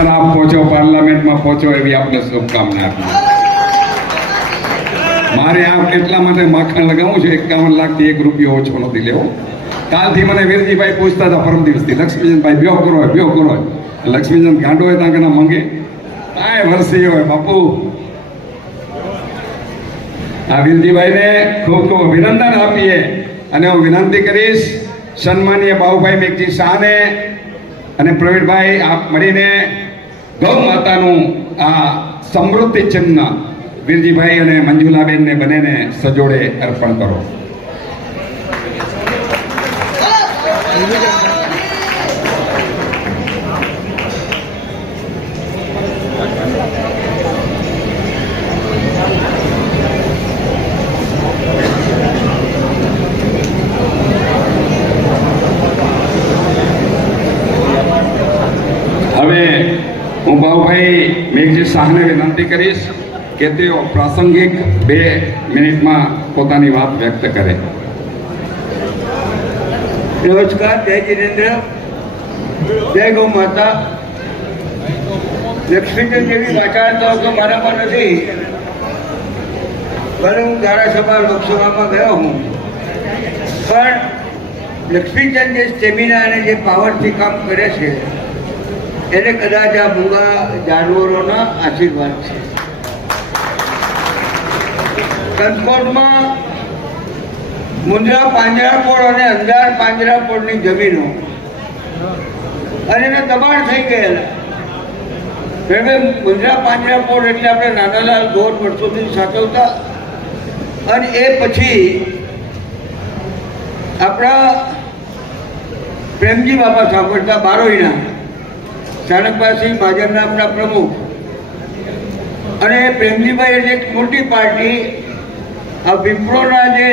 અંદર આપ પહોંચો, પાર્લામેન્ટમાં પહોંચો એવી આપને શુભકામના આપી. મારે આ એટલા માટે માખણ લગાવું છે, 51 લાખથી 1 રૂપિયો ઓછો નથી લેવો. કાલથી મને વીરજીભાઈ પૂછતા હતા, પરમ દિવસથી, લક્ષ્મીચંદભાઈ બ્યો કરો. લક્ષ્મીચંદ ગાંડો હોય ત્યાં કના મંગે કાંઈ વરસી હોય બાપુ. આ વીરજીભાઈને ખૂબ ખૂબ અભિનંદન આપીએ. અને હું વિનંતી કરીશ સન્માનીય બાબુભાઈ મેઘજી શાહને અને પ્રવીણભાઈ આપ મળીને ગૌ માતાનું આ સમૃદ્ધિ ચિહ્ન વીરજીભાઈ અને મંજુલાબેનને બંનેને સજોડે અર્પણ કરો. હવે હું બાબુભાઈ મેઘજી શાહને વિનંતી કરીશ કે તેઓ પ્રાસંગિક 2 મિનિટમાં પોતાની વાત વ્યક્ત કરે. નમસ્કાર, જય જીનેન્દ્ર, જય ગૌ માતા. લક્ષ્મીચંદ જેવી વાચાળતાઓ તો મારામાં નથી, ભલે હું ધારાસભા લોકસભામાં ગયો હું, પણ લક્ષ્મીચંદ જે સ્ટેમિના અને જે પાવરથી કામ કરે છે એને કદાચ આ મૂંગા જાનવરોના આશીર્વાદ છે. રાજકોટમાં મુંદ્રા પાંજરાપોળ અને અંજાર પાંજરાપોળની જમીનો અને એને દબાણ થઈ ગયેલા. મુંદ્રા પાંજરાપોળ એટલે આપણે નાનાલાલ ગોર વર્ષોથી સાચવતા, અને એ પછી આપણા પ્રેમજી બાપા સાંભળતા બારોઈના ચાણકભાઈ ભાજપના આપણા પ્રમુખ, અને પ્રેમજીભાઈ એટલે એક મોટી પાર્ટી. આ વિપ્રોના જે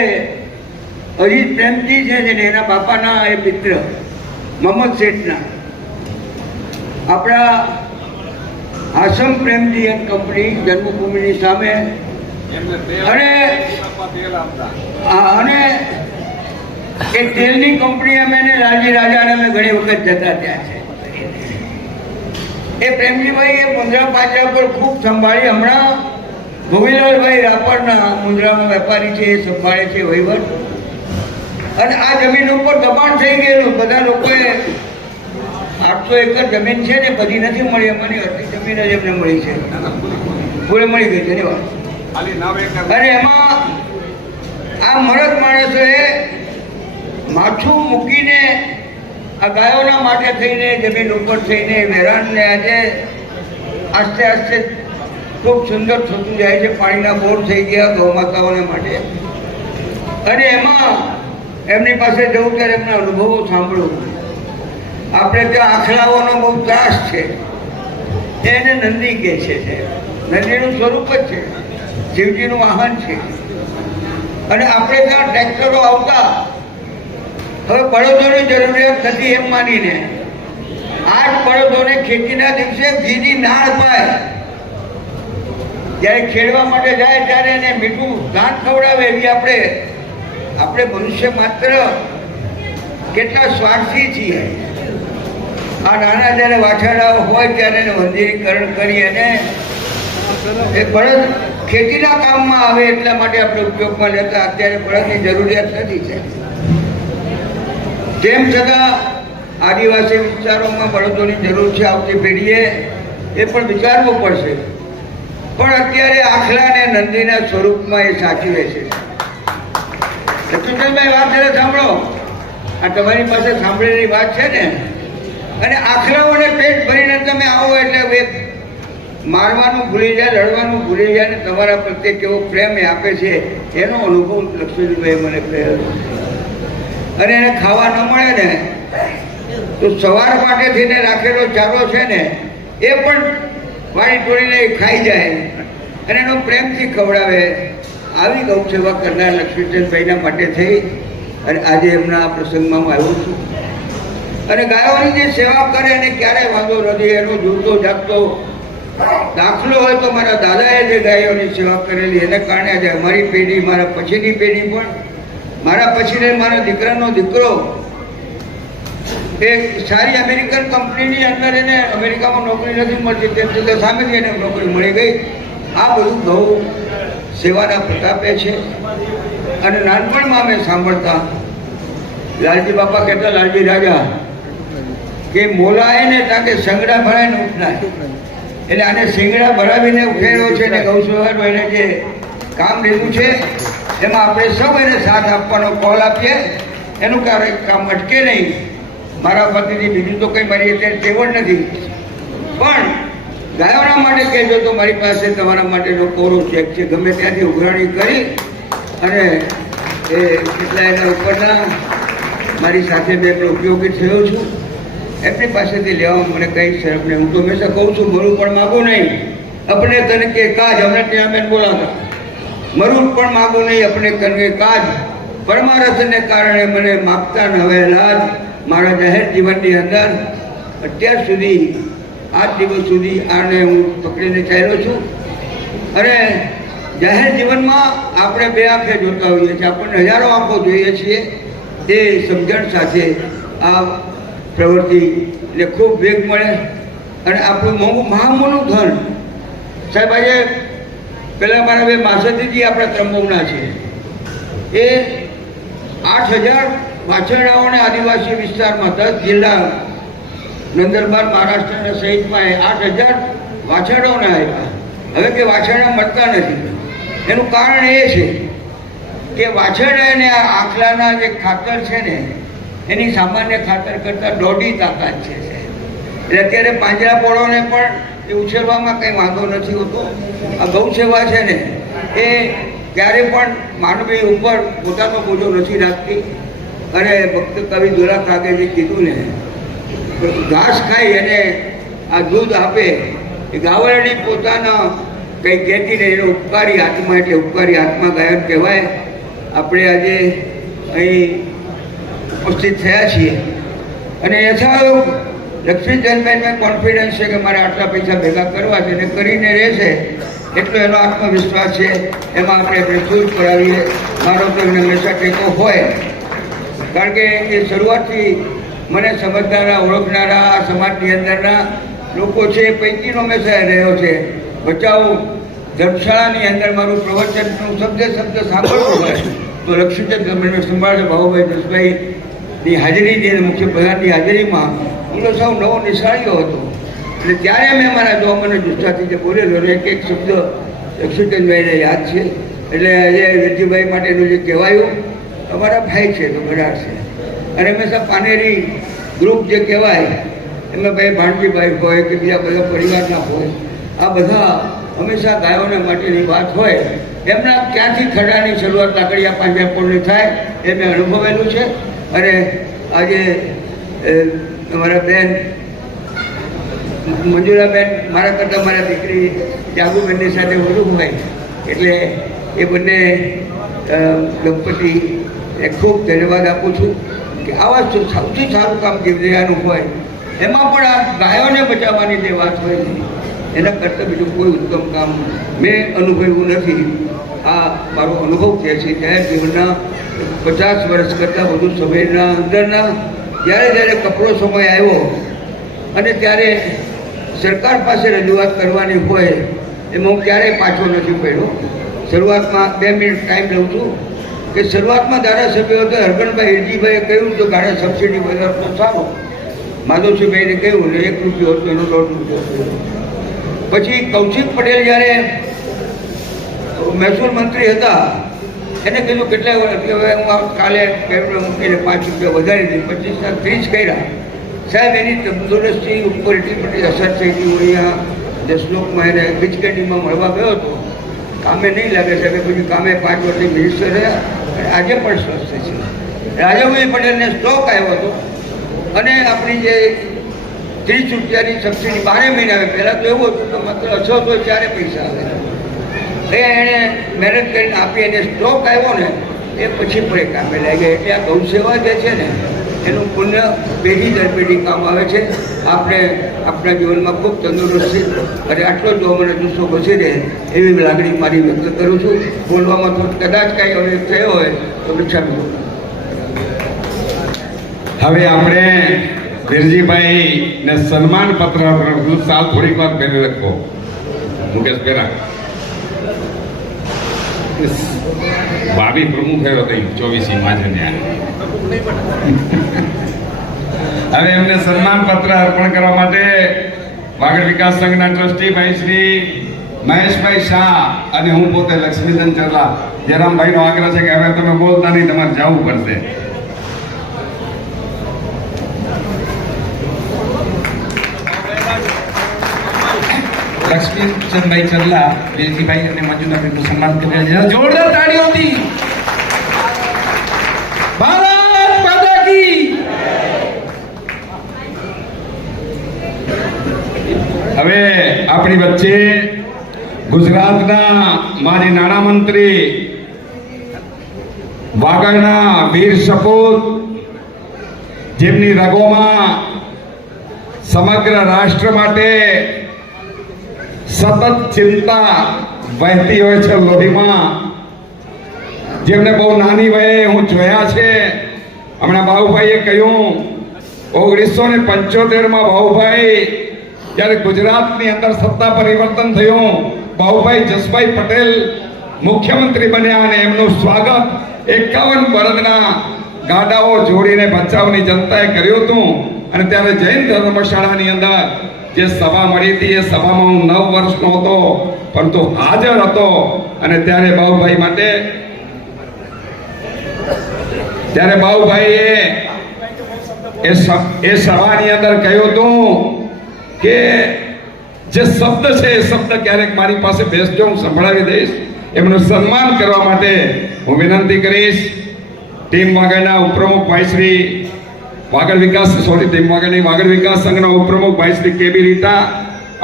અજીત પ્રેમજી છે ને એના બાપાના એ મિત્ર મોહમ્મદ શેઠના આપણા આસમ પ્રેમજી એન્ડ કંપની જન્મભૂમિની સામે, અને એ તેલની કંપની અમે લાલજી રાજાને અમે ઘણી વખત જતા ત્યાં છે. એ પ્રેમજીભાઈ એ મુંદ્રા પાંજરાપોળ ખૂબ સંભાળી. હમણાં ગોવિંદલાલભાઈ રાપરના મુંદ્રામાં વેપારી છે, એ સંભાળે છે વહીવટ. અને આ જમીન ઉપર દબાણ થઈ ગયેલું. બધા લોકોએ 800 એકર જમીન છે ને બધી નથી મળી, અમારી અડધી જમીન જ એમને મળી છે, પૂરે મળી ગઈ. ધન્યવાદ. અને એમાં આ મરદ માણસોએ માથું મૂકીને આ ગાયોના માટે થઈને જમીન ઉપર થઈને વેરાનને આજે આસ્તે આસ્તે ખૂબ સુંદર થતું જાય છે. પાણીના બોર થઈ ગયા ગૌ માતાઓને માટે. અને એમાં એમની પાસે જવું ત્યારે એમના અનુભવો સાંભળવું. આપણે ત્યાં આખલાઓનો બહુ ત્રાસ છે, એને નંદી કહે છે. નંદીનું સ્વરૂપ જ છે, શિવજીનું વાહન છે. અને આપણે ત્યાં ટ્રેક્ટરો આવતા, હવે બળદોની જરૂરિયાત નથી એમ માનીને 8 બળદોને ખેતીના દિવસે ઘીની નાળ પાય. જ્યારે ખેડવા માટે જાય ત્યારે એને મીઠું ધાન ખવડાવે. એવી આપણે મનુષ્ય માત્ર કેટલા સ્વાર્થી છીએ. આ નાના જ્યારે વાછરડાઓ હોય ત્યારે એને વંધીકરણ કરી અને એ બળદ ખેતીના કામમાં આવે એટલા માટે આપણે ઉપયોગમાં લેતા. અત્યારે બળદની જરૂરિયાત નથી છે. તેમ છતાં આદિવાસી વિસ્તારોમાં બળદોની જરૂર છે. આવતી પેઢીએ એ પણ વિચારવું પડશે. પણ અત્યારે આખલાને નંદીના સ્વરૂપમાં એ સાચવે છે. ચતુરભાઈ વાત જરા સાંભળો, આ તમારી પાસે સાંભળેલી વાત છે ને. અને આખલાઓને પેટ ભરીને તમે આવો એટલે મારવાનું ભૂલી જાય, લડવાનું ભૂલી જાય, ને તમારા પ્રત્યે કેવો પ્રેમ એ આપે છે એનો અનુભવ લક્ષ્મીભાઈ મને થયો. અને એને ખાવા ન મળે ને તો સવાર માટે થઈને રાખેલો ચારો છે ને એ પણ વાળી તોડીને ખાઈ જાય અને એનો પ્રેમથી ખવડાવે. આવી ગૌ સેવા કરનાર લક્ષ્મીચંદભાઈના માટે થઈ અને આજે એમના આ પ્રસંગમાં હું આવ્યો છું. અને ગાયોની જે સેવા કરે એને ક્યારેય વાંધો નથી. એનો જૂતો જાગતો દાખલો હોય તો મારા દાદાએ જે ગાયોની સેવા કરેલી એને કારણે આજે અમારી પેઢી, મારા પછીની પેઢી પણ, મારા પછીને મારા દીકરાનો દીકરો એ સારી અમેરિકન કંપનીની અંદર એને અમેરિકામાં નોકરી નથી મળતી તેમ છતાં સામેથી એને નોકરી મળી ગઈ. આ બધું ગૌ સેવાના પ્રતાપે છે. અને નાનપણમાં અમે સાંભળતા લાલજી બાપા કહેતા, લાલજી રાજા કે મોલાએ ને તાકે સંગડા ભરાય ને ઉઠનાય, એટલે આને શિંગડા ભરાવીને ઉઠેલો છે ને ગૌસેવાનું એને જે કામ લીધું છે એમાં આપણે સૌ એને સાથ આપવાનો કોલ આપીએ. એનું કામ અટકે નહીં. મારા પતિથી બીજું તો કંઈ મારી અત્યારે તેવડ નથી, પણ ગાયોના માટે કહેજો તો મારી પાસે તમારા માટેનો કોરો ચેક છે. ગમે ત્યાંથી ઉઘરાણી કરી અને એ કેટલા એના ઉપરના મારી સાથે મેં એમનો ઉપયોગી થયો છું. એમની પાસેથી લેવામાં મને કંઈ શરમ નહીં. હું તો હંમેશા કહું છું, મરું પણ માગું નહીં આપણે તને કે કાજ. અમને ત્યાં બેન બોલાતા, મરું પણ માગું નહીં આપણે તને કાજ. પરમારથને કારણે મને માગતા ન હવે લાજ. મારા જાહેર જીવનની અંદર અત્યાર સુધી આજ દિવસ સુધી આને હું પકડીને ચાલ્યો છું. અને જાહેર જીવનમાં આપણે બે આંખે જોતા હોઈએ છીએ, આપણને હજારો આંખો જોઈએ છીએ. એ સમજણ સાથે આ પ્રવૃત્તિ એટલે ખૂબ વેગ મળે. અને આપણું મહામોનું ધન સાહેબ, આજે પહેલાં મારા બે માસદીજી આપણા ત્રંબોના છે, એ 8,000 વાછરડાઓને આદિવાસી વિસ્તારમાં 10 જિલ્લા નંદરબાર મહારાષ્ટ્રના સહિતમાં 8,000 વાછરડાઓને આવ્યા. હવે કે વાછરડા મળતા નથી. એનું કારણ એ છે કે વાછરડા અને આ આખલાના જે ખાતર છે ને એની સામાન્ય ખાતર કરતાં 1.5 તાકાત છે. એટલે અત્યારે પાંજરાપોળોને પણ એ ઉછેરવામાં કંઈ વાંધો નથી હોતો. આ ગૌ સેવા છે ને એ ક્યારે પણ માનવી ઉપર પોતાનો બોજો નથી રાખતી. અને ભક્ત કવિ દોરા કાગેજે કીધું ને, ઘાસ ખાઈ અને આ દૂધ આપે એ ગાવરણી પોતાના કંઈ કહેતી નહીં, એનો ઉપકારી આત્મા, એટલે ઉપકારી આત્મા ગાયન કહેવાય. આપણે આજે અહીં ઉપસ્થિત થયા છીએ અને યથાયોગ લક્ષ્મીચંદબેનને કોન્ફિડન્સ છે કે મારે આટલા પૈસા ભેગા કરવા છે અને કરીને રહેશે એટલો એનો આત્મવિશ્વાસ છે. એમાં આપણે સૂર કરાવીએ. મારો તો એને હંમેશા ટેકો હોય, કારણ કે એ શરૂઆતથી મને સમજનારા, ઓળખનારા આ સમાજની અંદરના લોકો છે એ પૈકીનો હંમેશા રહ્યો છે. બચાવ ધર્મશાળાની અંદર મારું પ્રવચનનું શબ્દે શબ્દ સાંભળવું હોય તો લક્ષ્મીચંદ સંભાળે બાબુભાઈ જસભાઈની હાજરી, મુખ્ય પ્રધાનની હાજરીમાં હું તો સૌ નવો નિશાળીઓ હતો. એટલે ત્યારે મેં મારા જોમને જુસ્સાથી જે બોલેલો એક એક શબ્દ લક્ષ્મીચંદભાઈને યાદ છે. એટલે આજે વેરજીભાઈ માટેનું જે કહેવાયું, અમારા ભાઈ છે તો ઘણા છે. અને હંમેશા પાનેરી ગ્રુપ જે કહેવાય એમાં ભાઈ ભાણજીભાઈ હોય કે બીજા બધા પરિવારના હોય, આ બધા હંમેશા ગાયોને માટેની વાત હોય. એમના ક્યાંથી ખડાની શરૂઆત લાકડીયા પાંજરાપોળની થાય એ મેં અનુભવેલું છે. અને આજે અમારા બેન મંજુલાબેન મારા કરતાં મારા દીકરી જાગુબેનની સાથે વધુ હોય, એટલે એ બંને દંપતીને ખૂબ ધન્યવાદ આપું છું કે આવા સૌથી સારું કામ જીવદયાનું હોય એમાં પણ આ ગાયોને બચાવવાની જે વાત હોય છે એના કરતાં બીજું કોઈ ઉત્તમ કામ મેં અનુભવ્યું નથી. આ મારો અનુભવ કહે છે. જાહેર જીવનના 50 વર્ષ કરતાં વધુ સમયના અંદરના જ્યારે કપરો સમય આવ્યો અને ત્યારે સરકાર પાસે રજૂઆત કરવાની હોય એમાં હું ક્યારેય પાછો નથી પડ્યો. શરૂઆતમાં 2 મિનિટ ટાઈમ લઉં છું કે શરૂઆતમાં ધારાસભ્ય હતો હરગણભાઈ હિરજીભાઈએ કહ્યું તો ગાડા સબસિડી વધારે તો સારું. માધવસિંહભાઈને કહ્યું ને 1 રૂપિયો હતો એનો 1.5 રૂપિયો. પછી કૌશિક પટેલ જ્યારે મહેસૂલ મંત્રી હતા એને કીધું કેટલા વર્ષ, હવે હું કાલે મૂકીને 5 રૂપિયા વધારી દીધી, 25 ના 30 કર્યા. સાહેબ એની તંદુરસ્તી ઉપર એટલી બધી અસર થઈ ગઈ. હું અહીંયા 10 લોકમાં એને બીજકેડીમાં મળવા ગયો હતો. કામે નહીં લાગે સાહેબ, પછી કામે 5 વર્ષથી મિનિસ્ટર રહ્યા અને આજે પણ સ્વસ્થ છે. રાજાભાઈ પટેલને સ્ટોક આવ્યો હતો અને આપણી જે 30 રૂપિયાની સબસિડી 12 મહિને આવે. પહેલાં તો એવું હતું કે માત્ર 6 તો 4 પૈસા આવે. એણે મહેનત કરીને આપી અને સ્ટોક આવ્યો ને એ પછી પણ એ કામે લાગ્યા. એટલે આ ગૌ સેવા જે છે ને એનું પુણ્ય પેઢી દર પેઢી કામ આવે છે. આપણે આપણા જીવનમાં ખૂબ તંદુરસ્તી અને આટલો જો મને જુસ્સો બચી રહે એવી લાગણી મારી વ્યક્ત કરું છું. બોલવામાં તો કદાચ કાંઈ હવે થયો હોય તો ઈચ્છા હવે આપણે વીરજીભાઈ ને સન્માન પત્ર આપવાનું. સાલ થોડીક વાર પહેરી રાખો મુકેશ પહેરા ભાભી પ્રમુખ થયો હતો 24 માં છે ત્યાં. હવે એમને સન્માન પત્ર અર્પણ કરવા માટે વાગડ વિકાસ સંઘના ટ્રસ્ટી ભાઈ શ્રી મહેશભાઈ શાહ અને હું પોતે લક્ષ્મીચંદ ચરલા જયરામભાઈનો આગ્રહ છે કે હવે તમે બોલતા નહીં, તમારે જવું પડશે. લક્ષ્મીચંદભાઈ ચરલા વેલજીભાઈ અને મંજુલાબેનનું સન્માન કરી રહ્યા છે. જોરદાર તાળીઓથી. ભારત માતા કી. હવે આપણી વચ્ચે ગુજરાતના માજી નાણામંત્રી વાગડના વીર સપૂત જેમની રગોમાં સમગ્ર રાષ્ટ્ર માટે સતત ચિંતા વહેતી હોય છે લોહીમાં, જેમને બહુ નાની વયે હું જોયા છે. હમણાં બાબુભાઈએ કહ્યું 1975 બાબુભાઈ જ્યારે ગુજરાતની અંદર સત્તા પરિવર્તન થયું, બાબુભાઈ જસભાઈ પટેલ મુખ્યમંત્રી બન્યા અને એમનું સ્વાગત 51 બળદના ગાડાઓ જોડીને ભચાઉની જનતાએ કર્યું હતું. અને ત્યારે જૈન ધર્મશાળાની અંદર જે સભા મળી હતી એ સભામાં હું 9 વર્ષનો હતો, પરંતુ હાજર હતો. અને ત્યારે બાબુભાઈએ એ સભાની અંદર કહ્યું હતું કે જે શબ્દ છે એ શબ્દ ક્યારેક મારી પાસે બેસજો, હું સંભળાવી દઈશ. એમનું સન્માન કરવા માટે હું વિનંતી કરીશ ટીમ વાગડના ઉપપ્રમુખ ભાઈ શ્રી વાગડ વિકાસ સંઘના ઉપપ્રમુખ ભાઈ શ્રી કેબી રીટા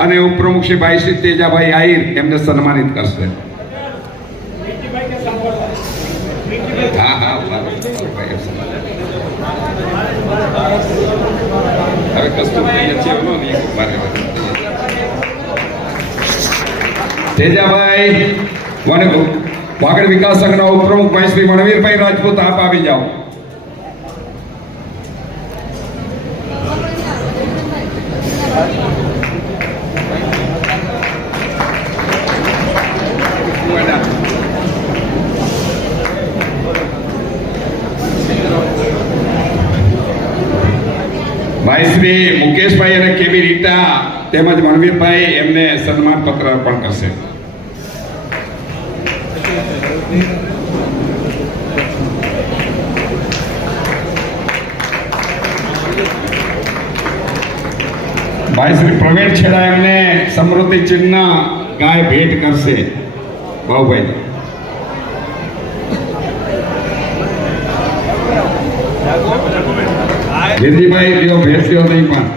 અને ઉપપ્રમુખ શ્રી ભાઈ શ્રી તેજાભાઈ આહિર એમને સન્માનિત કરશે. હા હવે કશું તેજાભાઈ વાગડ વિકાસ સંઘના ઉપપ્રમુખ ભાઈ શ્રી વણવીરભાઈ રાજપૂત આપ આવી જાઓ. ભાઈ શ્રી મુકેશભાઈ અને કેબી રીટા તેમજ મણવીરભાઈ એમને સન્માન પત્ર અર્પણ કરશે. ભાઈ શ્રી પ્રવીણ છેડા એમને સમૃદ્ધિ ચિહ્ન ગાય ભેટ કરશે. બાબુભાઈ વીરજીભાઈ તેઓ ભેટ થયો નહીં, પણ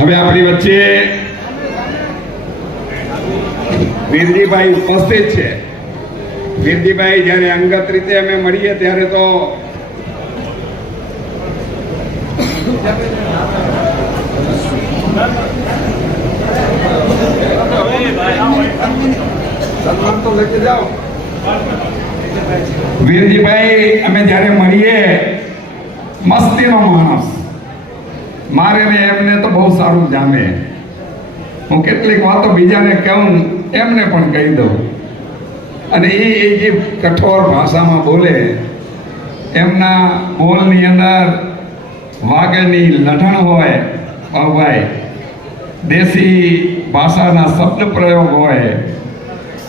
હવે આપણી વચ્ચે વીરજીભાઈ ઉપસ્થિત છે. વીરજીભાઈ જ્યારે અંગત રીતે અમે મળીએ ત્યારે તો સન્માન તો લેકે જાઓ. વીરજીભાઈ અમે જ્યારે મળીએ મસ્તીનો માણસ, મારે ને એમને તો બહુ સારું જામે. હું કેટલીક વાતો બીજાને કહું એમને પણ કહી દઉં. અને એ જે કઠોર ભાષામાં બોલે, એમના બોલની અંદર વાગડની લઢણ હોય, બાબુભાઈ દેશી ભાષાના શબ્દ પ્રયોગ હોય,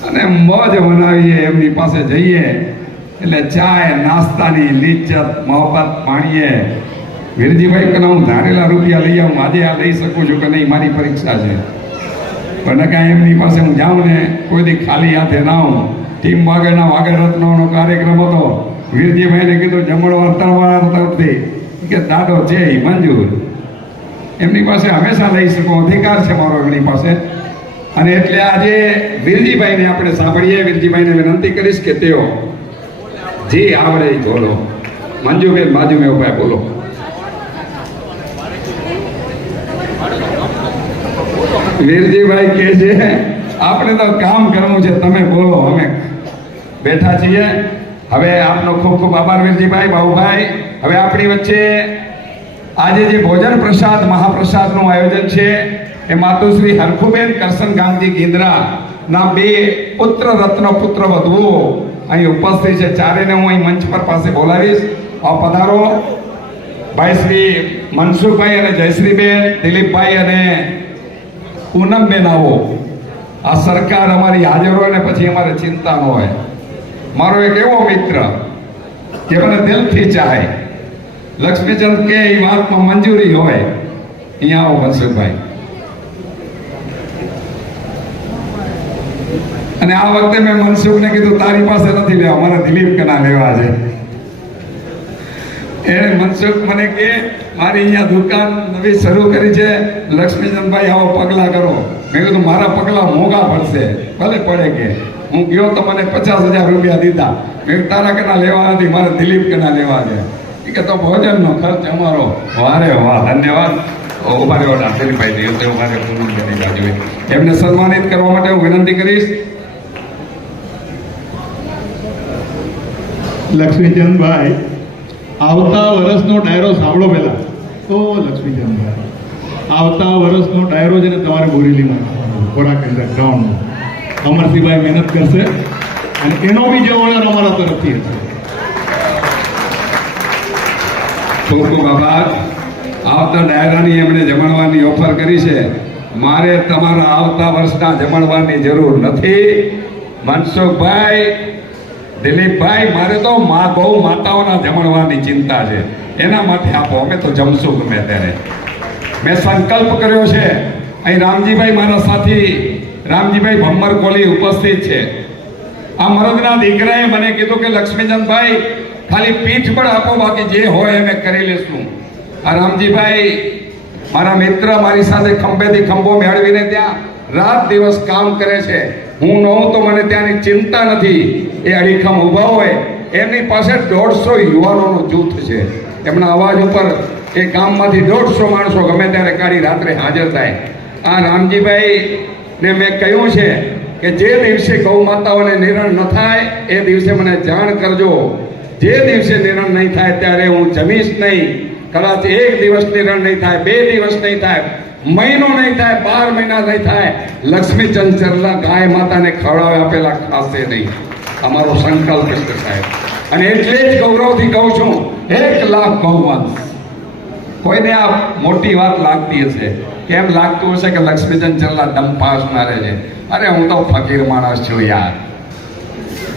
અને મોજ બનાવીએ એમની પાસે જઈએ એટલે ચાય નાસ્તાની લિજ્જત મોહબ્બત માણીએ. વીરજીભાઈ કે હું ધારેલા રૂપિયા લઈ આવું, આજે આ લઈ શકું છું કે નહીં, મારી પરીક્ષા છે. પણ કાંઈ એમની પાસે હું જાઉં ને કોઈ દી ખાલી હાથે ના આવું. ટીમ વાગડના વાગડ રત્નોનો કાર્યક્રમ હતો. વીરજીભાઈને કીધું જમણવાર તરવાના તરફથી કે દાડો છે એ મંજૂર. એમની પાસે હંમેશા લઈ શકો, અધિકાર છે મારો એમની પાસે. અને એટલે આજે વીરજીભાઈને આપણે સાંભળીએ. વીરજીભાઈને વિનંતી કરીશ કે તેઓ જે આવડે એ બોલો. મંજુબેન બાજુમાં ઉભા બોલો. વીરજીભાઈ કહે છે આપણે તો કામ કરવું છે, તમે બોલો, અમે બેઠા છીએ. હવે આપનો ખૂબ ખૂબ આભાર વીરજીભાઈ, બાબુભાઈ. હવે આપણી વચ્ચે આજે જે ભોજન પ્રસાદ મહાપ્રસાદનું આયોજન છે એ માતુશ્રી હરખુબેન કરશન ગામજી ગીંદરા ના 2 પુત્ર રત્ન પુત્ર વધુઓ અહીં ઉપસ્થિત છે. ચારેને હું અહીં મંચ પર પાસે બોલાવીશ. પધારો. ભાઈ શ્રી મનસુખભાઈ અને જયશ્રીબેન, દિલીપભાઈ અને પૂનમબેન આવો. આ સરકાર અમારી હાજર હોય ને પછી અમારે ચિંતા ન હોય. મારો એક એવો મિત્ર જે મને દિલથી ચાહે, લક્ષ્મીચંદ કે એ વાતમાં મંજૂરી હોય, અહીંયા આવો મનસુખભાઈ. અને આ વખતે મેં મનસુખને કીધું તારી પાસે નથી લેવા, મારા દિલીપ કના લેવા છે. એને મનસુખ મને કે મારી અહીંયા દુકાન નવી શરૂ કરી છે, લક્ષ્મીચંદભાઈ આવો પગલા કરો. મેં કીધું મારા પગલા મોંઘા પડશે, ભલે પડે. કે હું ગયો તો મને 50,000 રૂપિયા દીધા. મેં તારા કના લેવા નથી, મારે દિલીપ કના લેવા છે. એ કે તો ભોજનનો ખર્ચ અમારો. વારે વાહ, ધન્યવાદ. ઉભા રહ્યો દિલીપભાઈ, દિવસે ઉભા રહ્યો. એમને સન્માનિત કરવા માટે હું વિનંતી કરીશ. લક્ષ્મીચંદભાઈ, આવતા વર્ષનો ડાયરો સાંભળો પહેલા. તો લક્ષ્મીચંદભાઈ, આવતા વર્ષનો ડાયરો છે ને તમારે બોરેલીમાં ખોરાક કેન્દ્ર ગ્રાઉન્ડમાં અમરસિંહભાઈ મહેનત કરશે અને એનો બી જે ઓર્ડર અમારા તરફથી હશે. ખૂબ ખૂબ આભાર. આવતા ડાયરાની એમણે જમણવારની ઓફર કરી છે. મારે તમારા આવતા વર્ષના જમણવારની જરૂર નથી. મનસુખભાઈ, દિલીપભાઈ, મારે તો ગૌ માતાઓના જમણવારની ચિંતા છે. એના માટે આપો, અમે તો જમશું ગમે ત્યારે. મેં સંકલ્પ કર્યો છે. અહીં રામજીભાઈ મારા સાથી રામજીભાઈ ભમ્મર કોલી ઉપસ્થિત છે. આ મરદના દીકરાએ મને કીધું કે લક્ષ્મીચંદભાઈ ખાલી પીઠ પણ આપો, બાકી જે હોય અમે કરી લેશું. આ રામજીભાઈ મારા મિત્ર, મારી સાથે ખંભેથી ખંભો મેળવીને ત્યાં રાત દિવસ કામ કરે છે. હું ન હોઉં તો મને ત્યાંની ચિંતા નથી. એ અડીખમ ઊભા હોય, એમની પાસે 150 યુવાનોનું જૂથ છે. એમના અવાજ ઉપર એ ગામમાંથી 150 માણસો ગમે ત્યારે કાઢી રાત્રે હાજર થાય. આ રામજીભાઈને મેં કહ્યું છે કે જે દિવસે ગૌ માતાઓને નિર્ણય ન થાય એ દિવસે મને જાણ કરજો. જે દિવસે નિર્ણય નહીં થાય ત્યારે હું જમીશ નહીં. કદાચ 1 દિવસ નિર્ણય નહીં થાય, 2 દિવસ નહીં થાય, મહિનો નહીં થાય, 12 મહિના નહીં થાય, લક્ષ્મીચંદ ચરલા ગાય માતાને ખવડાવે આપેલા ખાશે નહીં. અમારો સંકલ્પ છે સાહેબ. અને એટલે જ ગૌરવથી કહું છું, 1 લાખ ગૌવંશ. કોઈને આ મોટી વાત લાગતી હશે, કેમ લાગતું હશે કે લક્ષ્મીચંદ ચરલા ડંપાસ મારે છે. અરે હું તો ફકીર માણસ છું યાર.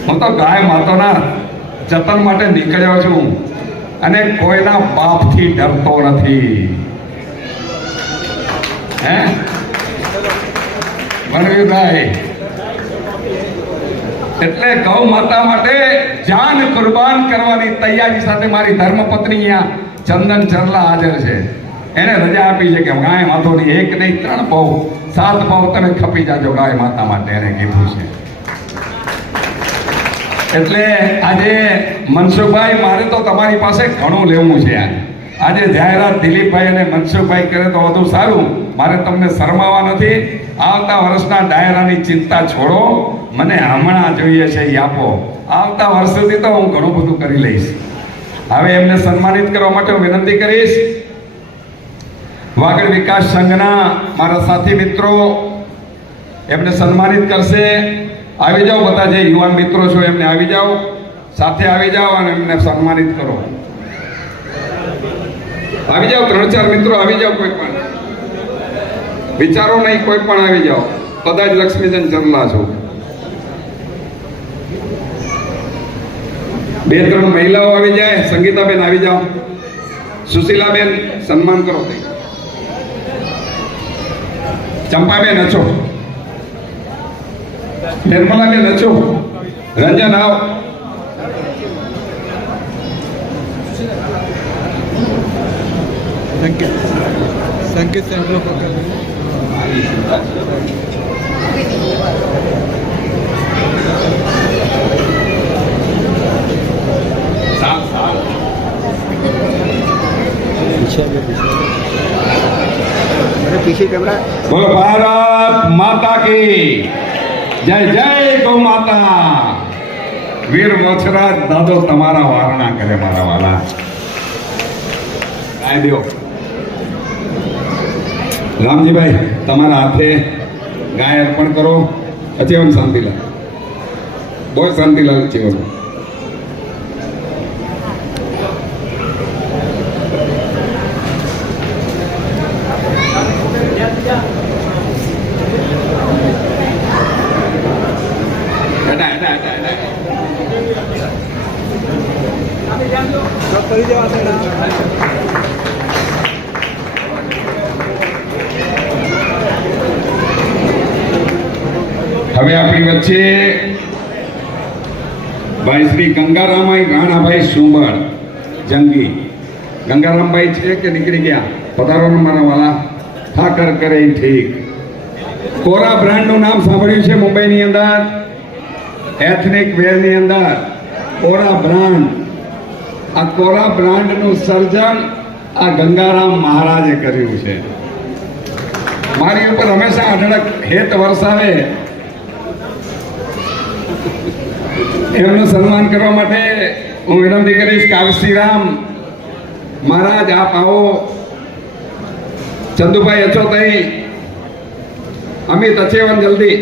હું તો ગાય માતાના જતન માટે નીકળ્યો છું અને કોઈના બાપથી ડરતો નથી. હે વણવીરભાઈ, એટલે ગૌ માતા માટે જાન કુરબાન કરવાની તૈયારી સાથે મારી ધર્મપત્ની અહીંયા ચંદન ચરલા હાજર છે. એને રજા આપી છે કે ગાય માતાની 1 નહીં 3 પાઉ 7 પાઉ તમે ખપી જાજો ગાય માતા માટે, એને કીધું છે. એટલે આજે મનસુખભાઈ, મારે તો તમારી પાસે ઘણું લેવું છે. આજે જાહેરાત દિલીપભાઈ અને મનસુખભાઈ કરે તો વધુ સારું. મારે તમને શરમાવા નથી. આવતા વર્ષના ડાયરાની ચિંતા છોડો, મને હમણાં જોઈએ છે એ આપો. આવતા વર્ષથી તો હું ઘણું બધું કરી લઈશ. હવે એમને સન્માનિત કરવા માટે હું વિનંતી કરીશ. વાગડ વિકાસ સંઘના મારા સાથી મિત્રો એમને સન્માનિત કરશે. આવી જાઓ બધા જે યુવાન મિત્રો છો, એમને આવી જાઓ, સાથે આવી જાઓ અને એમને સન્માનિત કરો. આવી જાઓ, 3-4 મિત્રો આવી જાઓ. કોઈ પણ વિચારો નહીં, કોઈ પણ આવી જાઓ. બધા જ લક્ષ્મીચંદ ચરલા છો. 2-3 મહિલાઓ આવી જાય. સંગીતાબેન આવી જાઓ. સુશીલાબેન સન્માન કરો. ચંપાબેન અચો, નિર્મલાબેન અચો, રંજન આવ. સંકેત સેન્ટર पीछे कैमरा। बोलो भारत माता की जय, जय गौ माता। વીર મોછરાજ દાદો તમારા વારણા કરે મારા વાલા. ગાય દ્યો. રામજીભાઈ તમારા હાથે ગાય અર્પણ કરો. અચેવન શાંતિલાલ, બહુ શાંતિલાલ અચેવન. હવે આપણી વચ્ચે ભાઈ શ્રી ગંગારામભાઈ રાણાભાઈ સુંબળ જંગી. ગંગારામભાઈ છે કે નીકળી ગયા? પધારો ને મારા વાલા. ઠાકર કરે ઈ ઠીક. કોરા બ્રાન્ડનું નામ સાંભળ્યું છે મુંબઈની અંદર, એથનિક વેરની અંદર કોરા બ્રાન્ડ. આ કોરા બ્રાન્ડનું સર્જન આ ગંગારામ મહારાજે કર્યું છે. મારી ઉપર હંમેશા અઢળક હેત વરસાવે. એમનું સન્માન કરવા માટે હું વિનંતી કરીશ કાલસીરામ મહારાજ આપ આવો. ચંદુભાઈ અચોતઈ, અમિત અચેવન જલ્દી.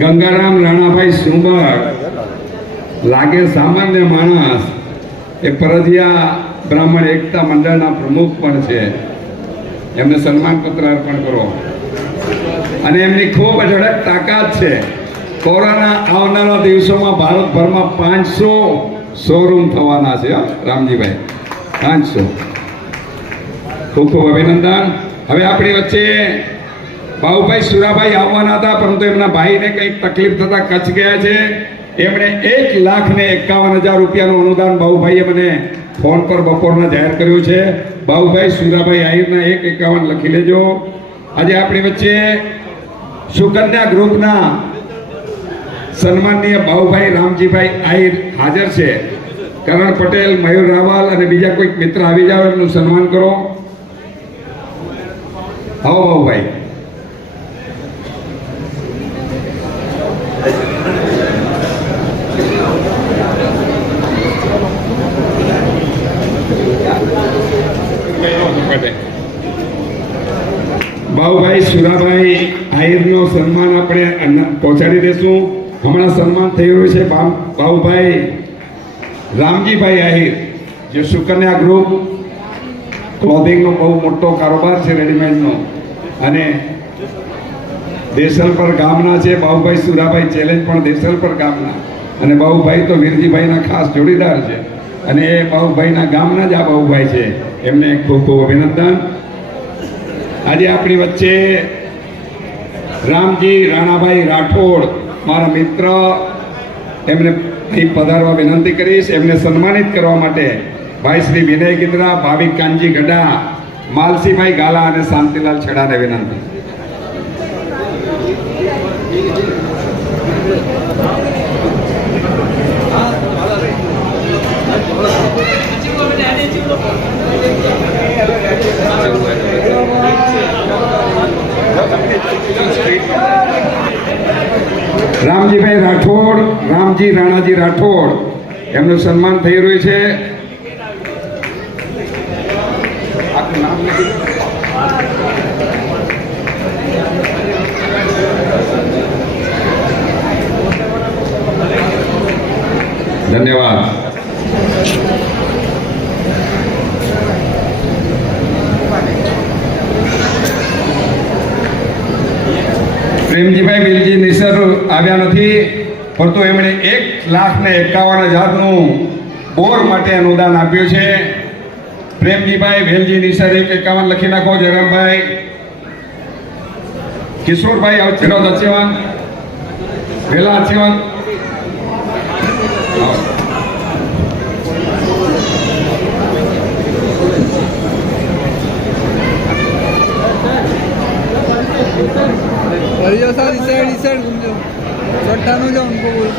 ગંગારામ રાણાભાઈ સુંબર લાગે સામાન્ય માણસ, એ પરધિયા બ્રાહ્મણ એકતા મંડળના પ્રમુખ પણ છે. એમને સન્માન પત્ર અર્પણ કરો. અને એમની ખૂબ અઢળક તાકાત છે. કોરોના આવનારા દિવસોમાં ભારતભરમાં 500 શોરૂમ થવાના છે. રામજીભાઈ 500. ખૂબ ખૂબ અભિનંદન. હવે આપણી વચ્ચે બાબુભાઈ સુરાભાઈ આવવાના હતા, પરંતુ એમના ભાઈને કંઈક તકલીફ થતા કચ્છ ગયા છે. એમણે 1,51,000 રૂપિયાનું અનુદાન બાબુભાઈએ મને ફોન પર બપોરના જાહેર કર્યું છે. બાબુભાઈ સુરાભાઈ આહિરના 1,51 લખી લેજો. આજે આપણી વચ્ચે સુકન્યા ગ્રુપના સન્માનનીય બાબુભાઈ રામજીભાઈ આહિર હાજર છે. કરણ પટેલ, મયુર રાવલ અને બીજા કોઈક મિત્ર આવી જાવ, એમનું સન્માન કરો. આવો બાબુભાઈ. બાબુભાઈ સુરાભાઈ આહિરનો સન્માન આપણે પહોંચાડી દેશું. હમણાં સન્માન થઈ રહ્યું છે બાબુભાઈ રામજીભાઈ આહિર, જે સુકન્યા ગ્રુપ ક્લોથિંગનો બહુ મોટો કારોબાર છે, રેડીમેડનો. અને દેસલપર ગામના છે. બાબુભાઈ સુરાભાઈ ચેલેન્જ પણ દેસલપર ગામના. અને બાબુભાઈ તો વીરજીભાઈના ખાસ જોડીદાર છે. અને એ બાબુભાઈના ગામના જ આ બાબુભાઈ છે. એમને ખૂબ ખૂબ અભિનંદન. આજે આપણી વચ્ચે રામજી રાણાભાઈ રાઠોડ, મારા મિત્ર, એમને અહીં પધારવા વિનંતી કરીશ. એમને સન્માનિત કરવા માટે ભાઈ શ્રી વિનય ગિદ્રા, ભાવિક કાનજી ગડા, માલસીભાઈ ગાલા અને શાંતિલાલ છેડાને વિનંતી. રામજીભાઈ રાઠોડ, રામજી રાણાજી રાઠોડ, એમનું સન્માન થઈ રહ્યું છે. આપનું નામ નથી? ધન્યવાદ. પ્રેમજીભાઈ બિલજી નિસર આવ્યા નથી, પરંતુ એમણે 1,51,000નું બોર માટે અનુદાન આપ્યું છે. પ્રેમજીભાઈ વેલજી નિસર 1,51 લખી નાખો. જયરામભાઈ, કિશોરભાઈ વિનોદ અચેવાન, વેલા અચેવાન. सर इस साइड घूम जाओ, चट्टानों जाओ, उनको बोलो.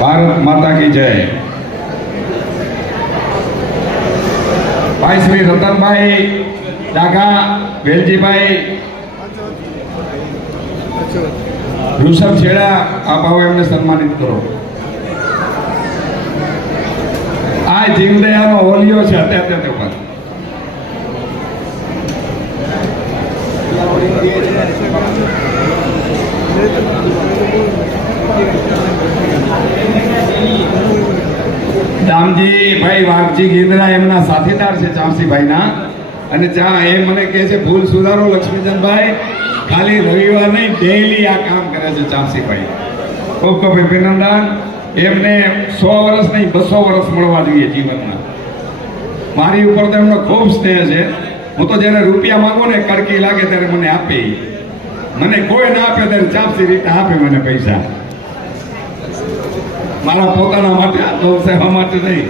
ભારત માતા કી જય. ભાઈ શ્રી રતનભાઈ ડાઘા, વેલજીભાઈ, ઋષભ છેડા, આપ આવો એમને સન્માનિત કરો. આ જીવદયાનો ઓલિયો છે અત્યારે ઉપર. દામજીભાઈ વાઘજી ગીંદરા એમના સાથીદાર છે ચાંસીભાઈના. અને એ મને કહે છે ભૂલ સુધારો લક્ષ્મીચંદભાઈ, ખાલી રવિવાર નહીં ડેઈલી આ કામ કરે છે ચાંસીભાઈ. ખૂબ ખૂબ અભિનંદન. એમને 100 વર્ષ નહીં 200 વર્ષ મળવા જોઈએ જીવનમાં. મારી ઉપર તો એમનો ખૂબ સ્નેહ છે. હું તો જ્યારે રૂપિયા માંગુ ને કડકી લાગે ત્યારે મને આપે. મને કોઈ ના આપે ત્યારે ચાંપસી રીતે આપે મને પૈસા. મારા પોતાના માટે, આ ગૌ સેવા માટે નહીં.